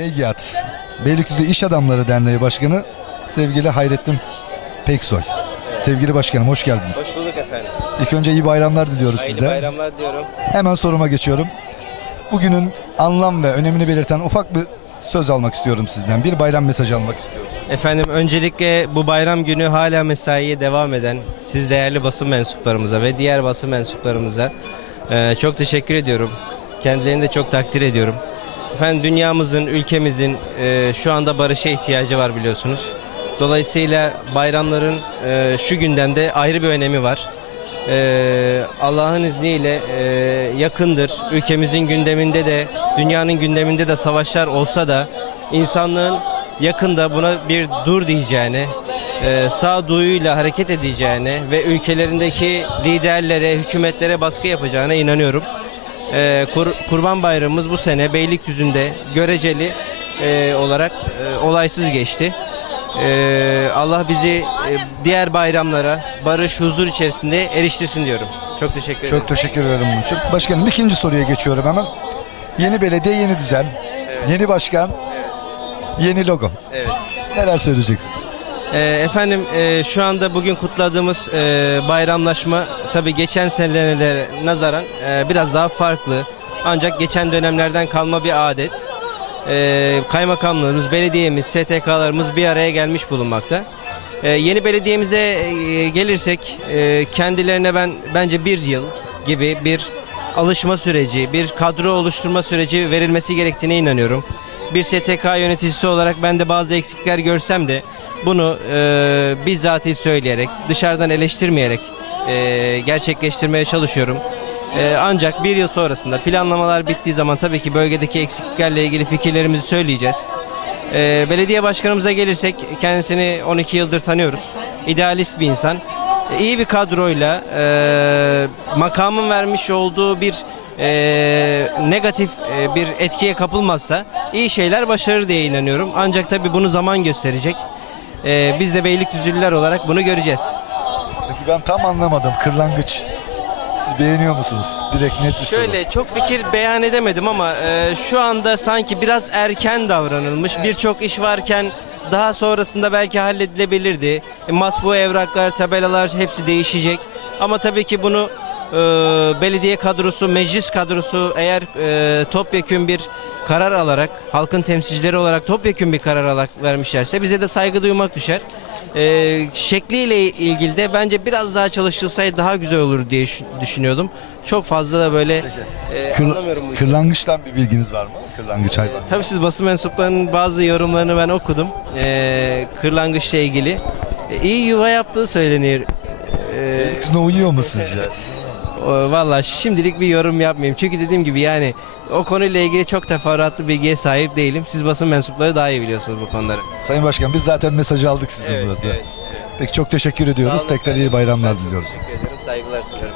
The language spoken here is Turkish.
Beygiyat, Beylikdüzü İş Adamları Derneği Başkanı sevgili Hayrettin Peksoy. Sevgili başkanım hoş geldiniz. Hoş bulduk efendim. İlk önce iyi bayramlar diliyoruz Hayırlı size. bayramlar diyorum. Hemen soruma geçiyorum. Bugünün anlam ve önemini belirten ufak bir söz almak istiyorum sizden. Bir bayram mesajı almak istiyorum. Efendim öncelikle bu bayram günü hala mesaiye devam eden siz değerli basın mensuplarımıza ve diğer basın mensuplarımıza e, çok teşekkür ediyorum. Kendilerini de çok takdir ediyorum. Efendim dünyamızın, ülkemizin e, şu anda barışa ihtiyacı var biliyorsunuz. Dolayısıyla bayramların e, şu gündemde ayrı bir önemi var. Ee, Allah'ın izniyle e, yakındır. Ülkemizin gündeminde de, dünyanın gündeminde de savaşlar olsa da insanlığın yakında buna bir dur diyeceğine, e, sağduyuyla hareket edeceğine ve ülkelerindeki liderlere, hükümetlere baskı yapacağına inanıyorum. Ee, Kur- Kurban Bayramımız bu sene Beylikdüzü'nde göreceli e, olarak e, olaysız geçti. Ee, Allah bizi e, diğer bayramlara barış, huzur içerisinde eriştirsin diyorum. Çok teşekkür ederim. Çok teşekkür ederim bunun için. Başkanım ikinci soruya geçiyorum hemen. Yeni belediye, yeni düzen, yeni başkan, yeni logo. Evet. Neler söyleyeceksiniz? Ee, efendim e, şu anda bugün kutladığımız e, bayramlaşma tabii geçen senelere nazaran e, biraz daha farklı. Ancak geçen dönemlerden kalma bir adet. E, kaymakamlığımız, belediyemiz, STK'larımız bir araya gelmiş bulunmakta. Yeni belediyemize gelirsek kendilerine ben bence bir yıl gibi bir alışma süreci, bir kadro oluşturma süreci verilmesi gerektiğine inanıyorum. Bir STK yöneticisi olarak ben de bazı eksiklikler görsem de bunu e, bizzatihi söyleyerek, dışarıdan eleştirmeyerek e, gerçekleştirmeye çalışıyorum. E, ancak bir yıl sonrasında planlamalar bittiği zaman tabii ki bölgedeki eksikliklerle ilgili fikirlerimizi söyleyeceğiz. E, belediye başkanımıza gelirsek kendisini 12 yıldır tanıyoruz. İdealist bir insan. E, iyi bir kadroyla e, makamın vermiş olduğu bir e, negatif e, bir etkiye kapılmazsa iyi şeyler başarır diye inanıyorum. Ancak tabii bunu zaman gösterecek. E, biz de Beylikdüzülüler olarak bunu göreceğiz. Peki ben tam anlamadım. Kırlangıç. Siz beğeniyor musunuz? Direkt net bir soru. Şöyle çok fikir beyan edemedim ama e, şu anda sanki biraz erken davranılmış. Birçok iş varken daha sonrasında belki halledilebilirdi. E, matbu evraklar, tabelalar hepsi değişecek. Ama tabii ki bunu e, belediye kadrosu, meclis kadrosu eğer e, topyekün bir karar alarak, halkın temsilcileri olarak topyekün bir karar alarak vermişlerse bize de saygı duymak düşer. E, şekliyle ilgili de bence biraz daha çalışılsaydı daha güzel olur diye düş- düşünüyordum. Çok fazla da böyle e, Kır- anlamıyorum bu işi. kırlangıçtan bir bilginiz var mı? Kırlangıç hayvan. Tabii siz basın mensuplarının bazı yorumlarını ben okudum. E, kırlangıçla ilgili. E, iyi yuva yaptığı söyleniyor. E, Kızına uyuyor mu sizce? o- Valla şimdilik bir yorum yapmayayım. Çünkü dediğim gibi yani o konuyla ilgili çok teferruatlı bilgiye sahip değilim. Siz basın mensupları daha iyi biliyorsunuz bu konuları. Sayın Başkan biz zaten mesajı aldık sizin Evet, burada. evet, Peki çok teşekkür ediyoruz. Tekrar iyi bayramlar diliyoruz. Teşekkür ederim. Saygılar sunuyorum.